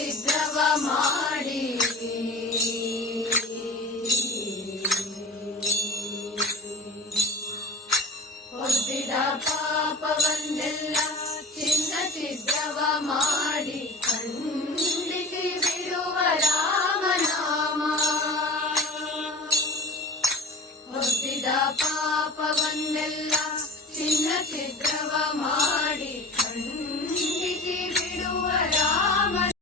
ಛಿದ್ರವ ಮಾಡಿ ಹೊತ್ತಿದ ಪಾಪವನ್ನೆಲ್ಲ ಚಿನ್ನ ಛಿದ್ರವ ಮಾಡಿ ಖಂಡಿಸಿ ಬಿಡುವ ರಾಮನಾಮ. ಹೊತ್ತಿದ ಪಾಪವನ್ನೆಲ್ಲ ಚಿನ್ನ ಛಿದ್ರವ ಮಾಡಿ ಖಂಡಿಸಿ ಬಿಡುವ ರಾಮ.